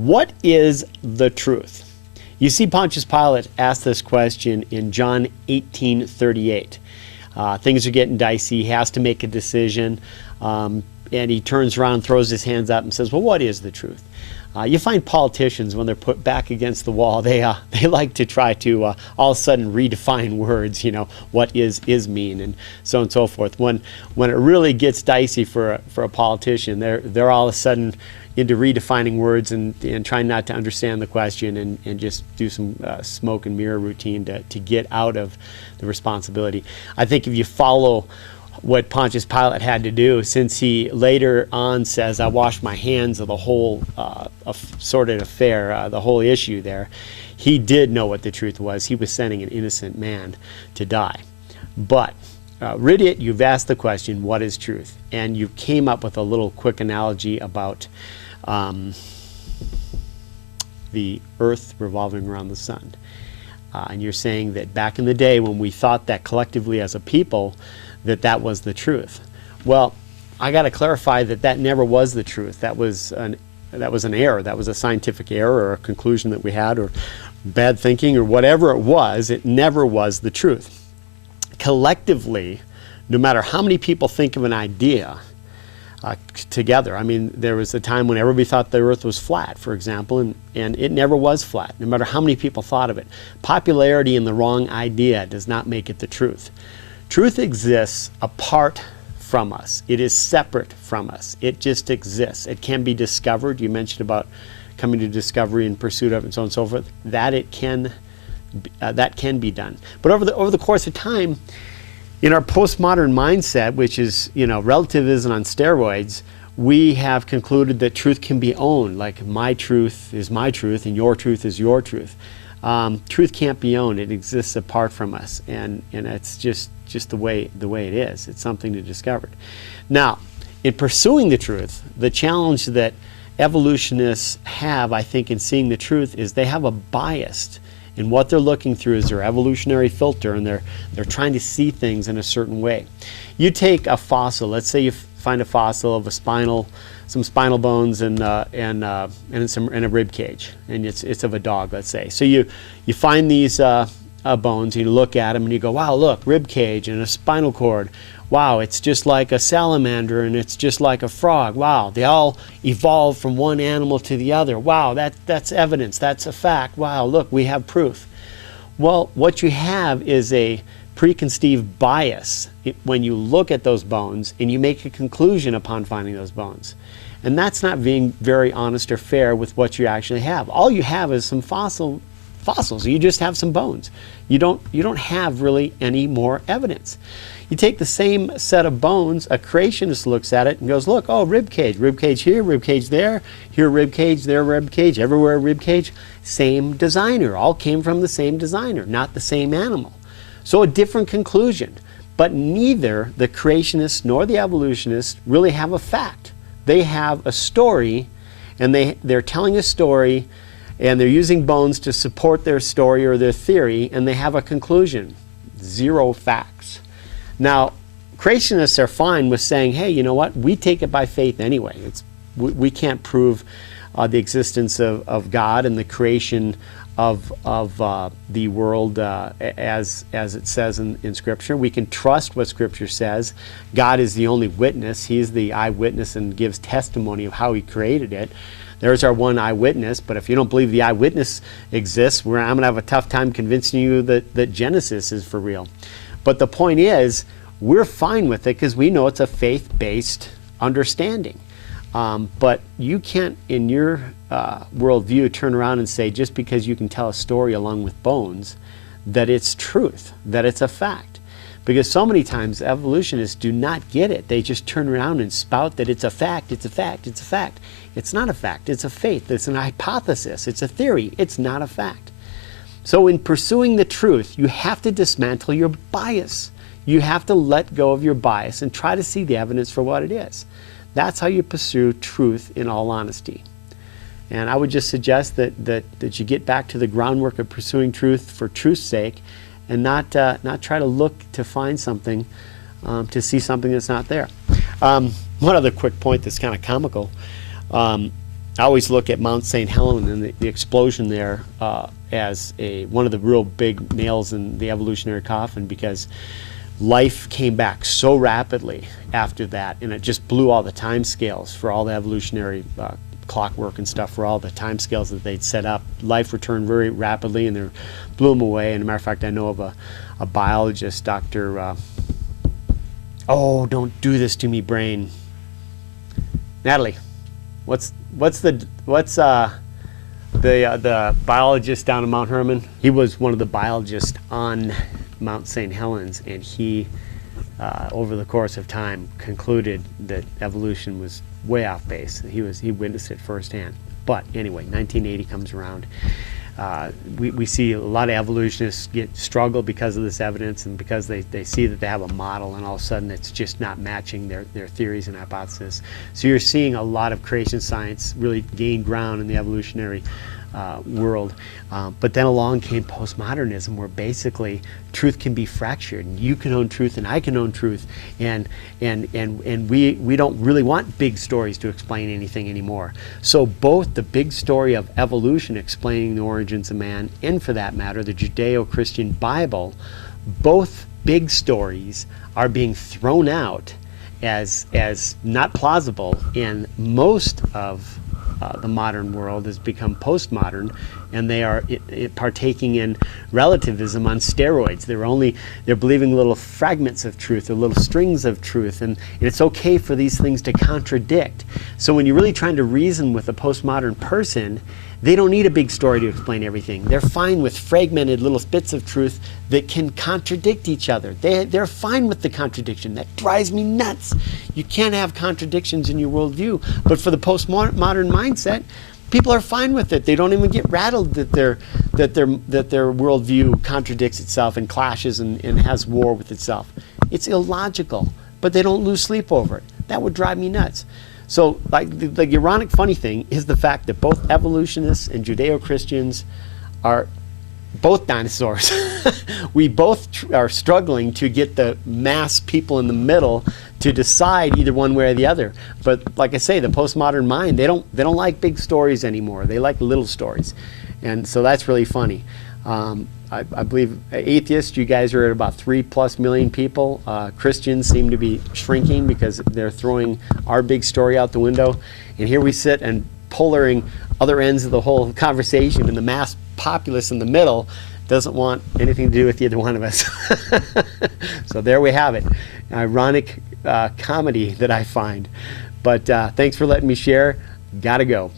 What is the truth? You see, Pontius Pilate asked this question in John 18:38. Things are getting dicey. He has to make a decision. And he turns around, throws his hands up and says, well, what is the truth? You find politicians, when they're put back against the wall, they like to try to all of a sudden redefine words, what is mean, and so on and so forth. When it really gets dicey for a politician, they're all of a sudden into redefining words and trying not to understand the question and just do some smoke and mirror routine to get out of the responsibility. I think if you follow what Pontius Pilate had to do, since he later on says, I washed my hands of the whole sordid affair, the whole issue there, he did know what the truth was. He was sending an innocent man to die. But Ridiot, you've asked the question, what is truth? And you came up with a little quick analogy about the earth revolving around the sun. And you're saying that back in the day when we thought that collectively as a people, that was the truth. Well, I got to clarify that never was the truth. That was an error. That was a scientific error or a conclusion that we had or bad thinking or whatever it was. It never was the truth. Collectively, no matter how many people think of an idea together, I mean, there was a time when everybody thought the earth was flat, for example, and it never was flat, no matter how many people thought of it. Popularity in the wrong idea does not make it the truth. Truth exists apart from us. It is separate from us. It just exists. It can be discovered. You mentioned about coming to discovery and pursuit of it and so on and so forth. That can be done. But over the course of time, in our postmodern mindset, which is relativism on steroids, we have concluded that truth can be owned. Like my truth is my truth and your truth is your truth. Truth can't be owned. It exists apart from us, and it's just the way it is. It's something to discover. Now, in pursuing the truth, the challenge that evolutionists have, I think, in seeing the truth is they have a bias, and what they're looking through is their evolutionary filter, and they're trying to see things in a certain way. You take a fossil. Let's say you find a fossil of some spinal bones and a rib cage, and it's of a dog, let's say. So you find these bones, you look at them and you go, wow, look, rib cage and a spinal cord. Wow, it's just like a salamander and it's just like a frog. Wow, they all evolved from one animal to the other. Wow, that's evidence, that's a fact. Wow, look, we have proof. Well, what you have is a preconceived bias when you look at those bones and you make a conclusion upon finding those bones. And that's not being very honest or fair with what you actually have. All you have is some fossils. You just have some bones. You don't have really any more evidence. You take the same set of bones, a creationist looks at it and goes, look, oh, rib cage here, rib cage there, here rib cage, there rib cage, everywhere rib cage. Same designer, all came from the same designer, not the same animal. So a different conclusion. But neither the creationists nor the evolutionists really have a fact. They have a story, and they're telling a story, and they're using bones to support their story or their theory, and they have a conclusion. Zero facts. Now, creationists are fine with saying, hey, you know what? We take it by faith anyway. We can't prove the existence of God and the creation of the world as it says in Scripture. We can trust what Scripture says. God is the only witness. He's the eyewitness and gives testimony of how He created it. There's our one eyewitness, but if you don't believe the eyewitness exists, I'm going to have a tough time convincing you that Genesis is for real. But the point is, we're fine with it because we know it's a faith-based understanding. But you can't, in your worldview, turn around and say, just because you can tell a story along with bones, that it's truth, that it's a fact. Because so many times evolutionists do not get it. They just turn around and spout that it's a fact, it's a fact, it's a fact. It's not a fact, it's a faith, it's an hypothesis, it's a theory, it's not a fact. So in pursuing the truth, you have to dismantle your bias. You have to let go of your bias and try to see the evidence for what it is. That's how you pursue truth in all honesty. And I would just suggest that you get back to the groundwork of pursuing truth for truth's sake, and not try to look to find something, to see something that's not there. One other quick point that's kind of comical. I I always look at Mount St. Helens and the explosion there as one of the real big nails in the evolutionary coffin, because life came back so rapidly after that, and it just blew all the time scales for all the evolutionary clockwork and stuff, for all the time scales that they'd set up. Life returned very rapidly, and they blew them away. And as a matter of fact, I know of a biologist, Dr. Oh, don't do this to me, brain. Natalie, what's the biologist down in Mount Hermon? He was one of the biologists on Mount St. Helens, and he, over the course of time, concluded that evolution was way off base. He witnessed it firsthand. But anyway, 1980 comes around. We see a lot of evolutionists struggle because of this evidence, and because they see that they have a model, and all of a sudden it's just not matching their theories and hypotheses. So you're seeing a lot of creation science really gain ground in the evolutionary world. But then along came postmodernism, where basically truth can be fractured, and you can own truth and I can own truth, and we don't really want big stories to explain anything anymore. So both the big story of evolution explaining the origins of man, and for that matter the Judeo-Christian Bible, both big stories are being thrown out as not plausible, and most of the modern world has become postmodern, and they are partaking in relativism on steroids. They're believing little fragments of truth, or little strings of truth, and it's okay for these things to contradict. So when you're really trying to reason with a postmodern person, they don't need a big story to explain everything. They're fine with fragmented little bits of truth that can contradict each other. They're fine with the contradiction. That drives me nuts. You can't have contradictions in your worldview. But for the postmodern mindset, people are fine with it. They don't even get rattled that their worldview contradicts itself and clashes and has war with itself. It's illogical, but they don't lose sleep over it. That would drive me nuts. So, like, the ironic, funny thing is the fact that both evolutionists and Judeo-Christians are both dinosaurs. We both are struggling to get the mass people in the middle to decide either one way or the other. But like I say, the postmodern mind, they don't like big stories anymore. They like little stories, and so that's really funny. I believe atheists, you guys are at about 3+ million people. Christians seem to be shrinking because they're throwing our big story out the window. And here we sit and polaring other ends of the whole conversation, and the mass populace in the middle doesn't want anything to do with either one of us. So there we have it. Ironic comedy that I find. But thanks for letting me share. Gotta go.